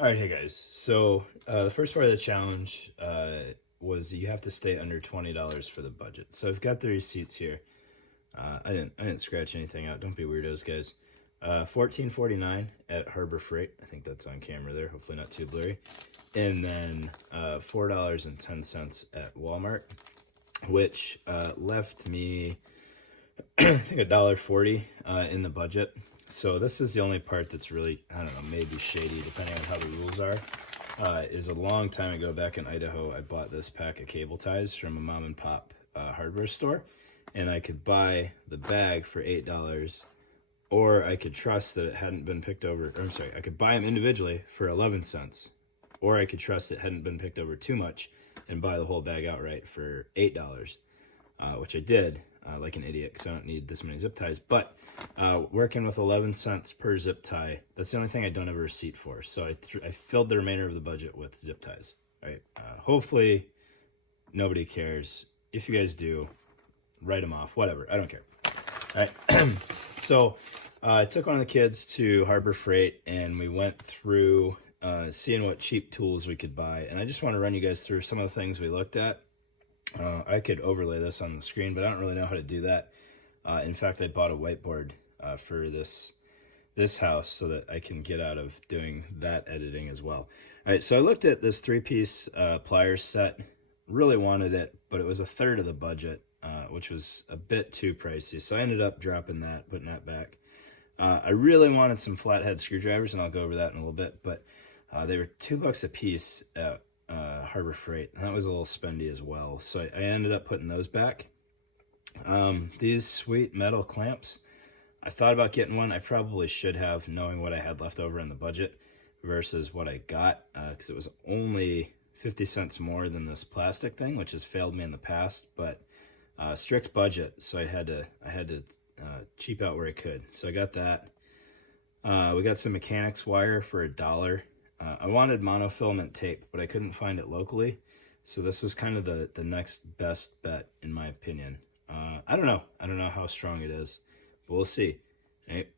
All right, hey guys. So the first part of the challenge was you have to stay under $20 for the budget. So I've got the receipts here. I didn't scratch anything out. Don't be weirdos, guys. $14.49 at Harbor Freight. I think that's on camera there. Hopefully not too blurry. And then $4.10 at Walmart, which left me I think $1.40 in the budget. So this is the only part that's really, I don't know, maybe shady depending on how the rules are. Is a long time ago back in Idaho, I bought this pack of cable ties from a mom and pop hardware store, and I could buy the bag for $8, or I could trust that it hadn't been picked over, or I'm sorry, I could buy them individually for 11 cents, or I could trust it hadn't been picked over too much and buy the whole bag outright for $8, which I did. Like an idiot because I don't need this many zip ties, but working with 11 cents per zip tie, that's the only thing I don't have a receipt for. So I filled the remainder of the budget with zip ties. All right. Hopefully nobody cares. If you guys do, write them off, whatever. I don't care. All right. So I took one of the kids to Harbor Freight and we went through seeing what cheap tools we could buy. And I just want to run you guys through some of the things we looked at. I could overlay this on the screen, but I don't really know how to do that. In fact, I bought a whiteboard for this house so that I can get out of doing that editing as well. All right, so I looked at this 3-piece pliers set. Really wanted it, but it was a third of the budget, which was a bit too pricey. So I ended up dropping that, putting that back. I really wanted some flathead screwdrivers, and I'll go over that in a little bit, but they were $2 a piece at Harbor Freight. That was a little spendy as well, so I ended up putting those back. These sweet metal clamps, I thought about getting one. I probably should have, knowing what I had left over in the budget versus what I got, because it was only 50 cents more than this plastic thing, which has failed me in the past, but strict budget, so I had to cheap out where I could. So I got that. We got some mechanics wire for $1. I wanted monofilament tape, but I couldn't find it locally. So this was kind of the next best bet, in my opinion. I don't know how strong it is, but we'll see. Right?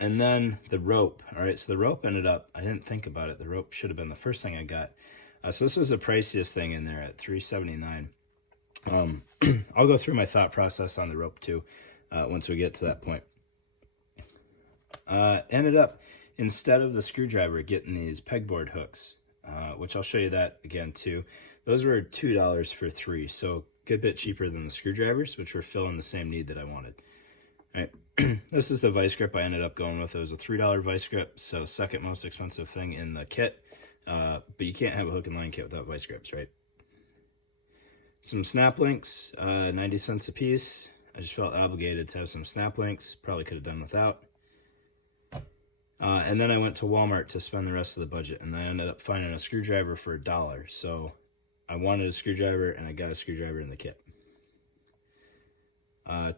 And then the rope. All right, so the rope ended up, I didn't think about it. The rope should have been the first thing I got. So this was the priciest thing in there at $3.79. I'll go through my thought process on the rope too, once we get to that point. Ended up, instead of the screwdriver, getting these pegboard hooks, which I'll show you that again too. Those were $2 for 3, so a good bit cheaper than the screwdrivers, which were filling the same need that I wanted. All right, this is the vice grip I ended up going with. It was a $3 vice grip, so second most expensive thing in the kit, but you can't have a hook and line kit without vice grips, right? Some snap links, 90 cents a piece. I just felt obligated to have some snap links. Probably could have done without. And then I went to Walmart to spend the rest of the budget, and I ended up finding a screwdriver for $1. So I wanted a screwdriver, and I got a screwdriver in the kit.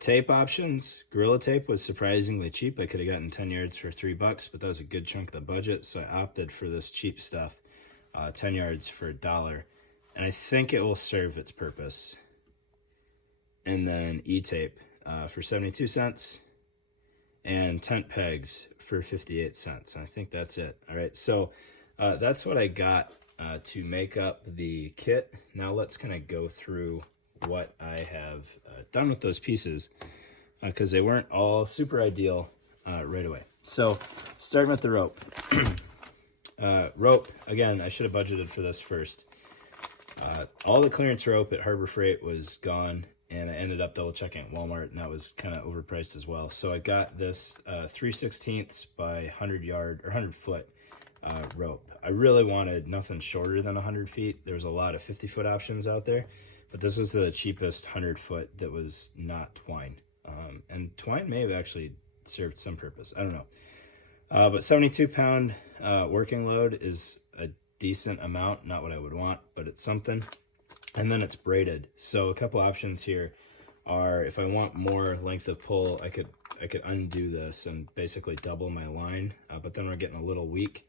Tape options. Gorilla Tape was surprisingly cheap. I could have gotten 10 yards for $3, but that was a good chunk of the budget, so I opted for this cheap stuff, 10 yards for $1. And I think it will serve its purpose. And then E-tape for 72 cents. And tent pegs for 58 cents. I think that's it. All right, so that's what I got to make up the kit. Now let's kind of go through what I have done with those pieces, because they weren't all super ideal right away. So starting with the rope. Rope, again, I should have budgeted for this first. All the clearance rope at Harbor Freight was gone, and I ended up double checking at Walmart, and that was kind of overpriced as well. So I got this 3/16 by 100 foot rope. I really wanted nothing shorter than 100 feet. There was a lot of 50-foot options out there, but this was the cheapest 100 foot that was not twine. And twine may have actually served some purpose. I don't know. But 72-pound working load is a decent amount. Not what I would want, but it's something. And then it's braided. So a couple options here are, if I want more length of pull, I could undo this and basically double my line, but then we're getting a little weak.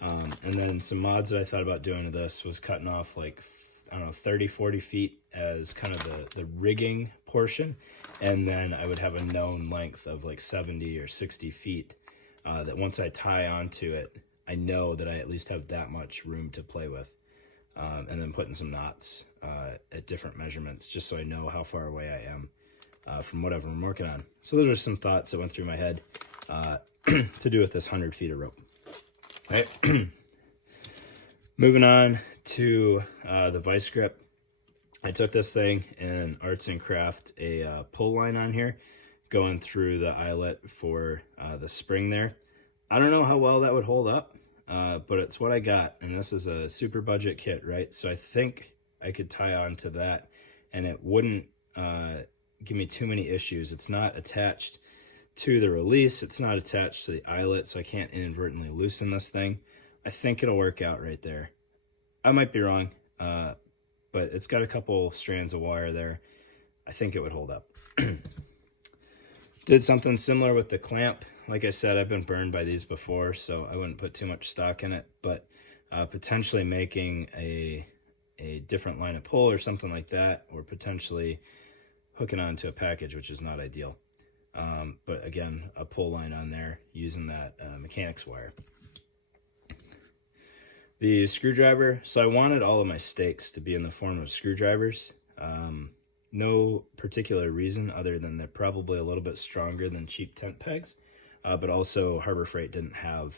And then some mods that I thought about doing to this was cutting off like, I don't know, 30, 40 feet as kind of the rigging portion. And then I would have a known length of like 70 or 60 feet that once I tie onto it, I know that I at least have that much room to play with. And then putting some knots at different measurements just so I know how far away I am from whatever I'm working on. So those are some thoughts that went through my head to do with this 100 feet of rope. All right. Moving on to the vice grip. I took this thing in Arts and Craft a pull line on here going through the eyelet for the spring there. I don't know how well that would hold up, but it's what I got, and this is a super budget kit, right? So I think I could tie on to that and it wouldn't give me too many issues. It's not attached to the release, it's not attached to the eyelet, so I can't inadvertently loosen this thing. I think it'll work out right there. I might be wrong, but it's got a couple strands of wire there. I think it would hold up. Did something similar with the clamp. Like I said, I've been burned by these before, so I wouldn't put too much stock in it, but potentially making a different line of pull or something like that, or potentially hooking onto a package, which is not ideal. But again, a pull line on there using that mechanics wire. The screwdriver, so I wanted all of my stakes to be in the form of screwdrivers. No particular reason other than they're probably a little bit stronger than cheap tent pegs, but also Harbor Freight didn't have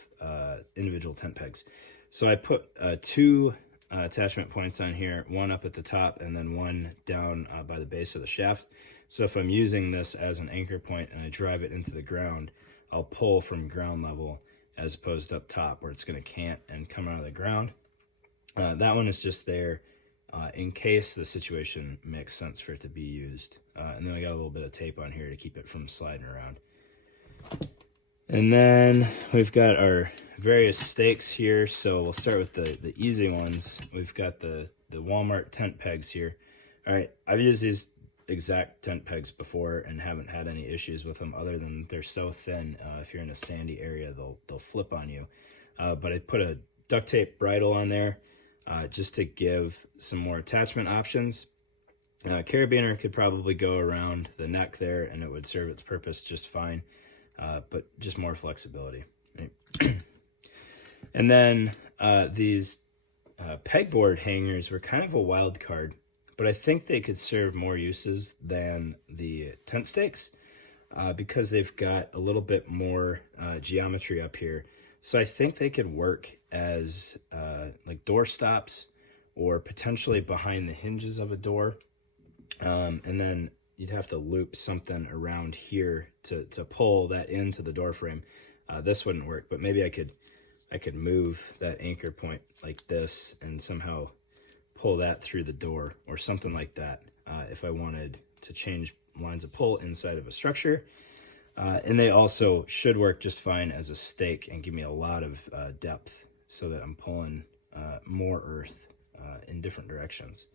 individual tent pegs. So I put two attachment points on here, one up at the top and then one down by the base of the shaft. So if I'm using this as an anchor point and I drive it into the ground, I'll pull from ground level as opposed to up top where it's going to cant and come out of the ground. That one is just there in case the situation makes sense for it to be used. And then I got a little bit of tape on here to keep it from sliding around. And then we've got our various stakes here. So we'll start with the easy ones. We've got the Walmart tent pegs here. All right, I've used these exact tent pegs before and haven't had any issues with them other than they're so thin. If you're in a sandy area, they'll flip on you. But I put a duct tape bridle on there just to give some more attachment options. Carabiner could probably go around the neck there and it would serve its purpose just fine, but just more flexibility. Right? And then these pegboard hangers were kind of a wild card, but I think they could serve more uses than the tent stakes because they've got a little bit more geometry up here. So I think they could work as like door stops or potentially behind the hinges of a door. And then you'd have to loop something around here to pull that into the door frame. This wouldn't work, but maybe I could move that anchor point like this and somehow pull that through the door or something like that if I wanted to change lines of pull inside of a structure. And they also should work just fine as a stake and give me a lot of depth so that I'm pulling more earth in different directions.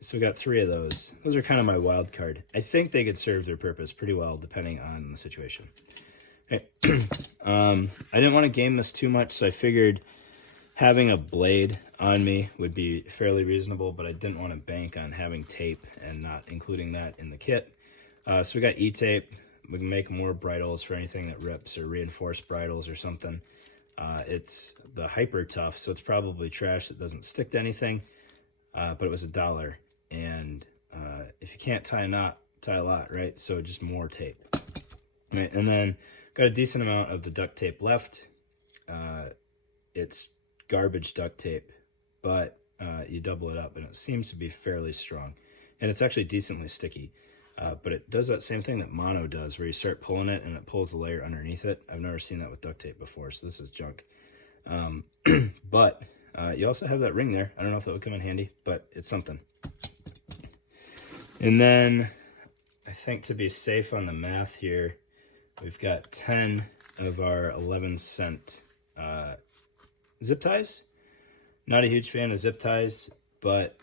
So we got 3 of those. Those are kind of my wild card. I think they could serve their purpose pretty well depending on the situation. Okay. I didn't want to game this too much, so I figured having a blade on me would be fairly reasonable, but I didn't want to bank on having tape and not including that in the kit. So we got E-tape. We can make more bridles for anything that rips or reinforced bridles or something. It's the Hyper Tough, so it's probably trash that doesn't stick to anything, but it was $1. And if you can't tie a knot, tie a lot, right? So just more tape. Right, and then got a decent amount of the duct tape left. It's garbage duct tape, but you double it up and it seems to be fairly strong. And it's actually decently sticky. But it does that same thing that mono does, where you start pulling it and it pulls the layer underneath it. I've never seen that with duct tape before, so this is junk. But you also have that ring there. I don't know if that would come in handy, but it's something. And then I think to be safe on the math here, we've got 10 of our 11-cent zip ties. Not a huge fan of zip ties, but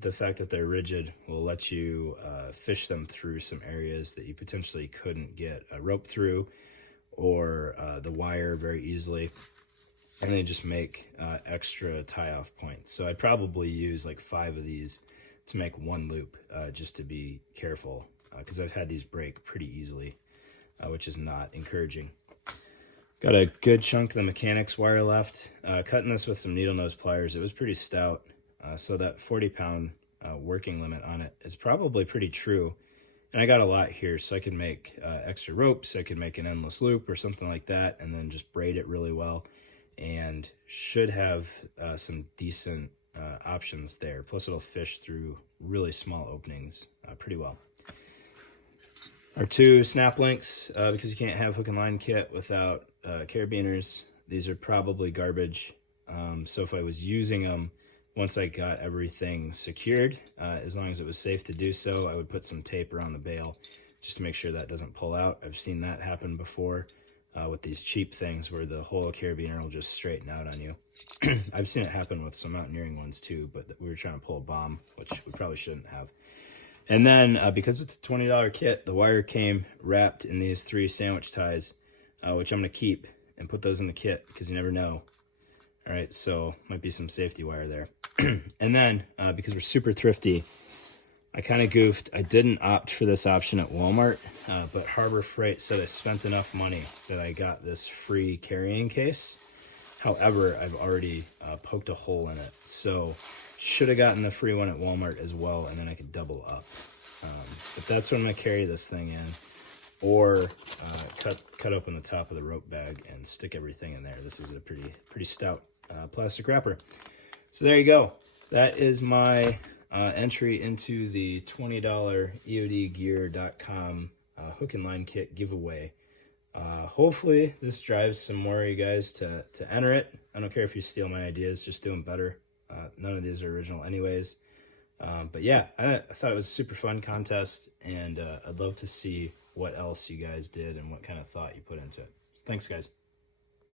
the fact that they're rigid will let you fish them through some areas that you potentially couldn't get a rope through or the wire very easily. And they just make extra tie-off points. So I'd probably use like 5 of these to make one loop just to be careful because I've had these break pretty easily, which is not encouraging. Got a good chunk of the mechanics wire left. Cutting this with some needle nose pliers, it was pretty stout. So that 40-pound working limit on it is probably pretty true. And I got a lot here, so I could make extra ropes, I could make an endless loop or something like that, and then just braid it really well, and should have some decent options there. Plus it'll fish through really small openings pretty well. Our two snap links, because you can't have hook and line kit without carabiners. These are probably garbage, so if I was using them, once I got everything secured, as long as it was safe to do so, I would put some tape around the bail just to make sure that doesn't pull out. I've seen that happen before with these cheap things where the whole carabiner will just straighten out on you. I've seen it happen with some mountaineering ones too, but we were trying to pull a bomb, which we probably shouldn't have. And then because it's a $20 kit, the wire came wrapped in these 3 sandwich ties, which I'm going to keep and put those in the kit because you never know. All right, so might be some safety wire there. And then, because we're super thrifty, I kind of goofed. I didn't opt for this option at Walmart, but Harbor Freight said I spent enough money that I got this free carrying case. However, I've already poked a hole in it, so should have gotten the free one at Walmart as well, and then I could double up. But that's what I'm going to carry this thing in, or cut open the top of the rope bag and stick everything in there. This is a pretty stout plastic wrapper. So there you go. That is my entry into the $20 EODgear.com hook and line kit giveaway. Hopefully this drives some more of you guys to enter it. I don't care if you steal my ideas, just do them better. None of these are original anyways. But yeah, I thought it was a super fun contest, and I'd love to see what else you guys did and what kind of thought you put into it. So thanks, guys.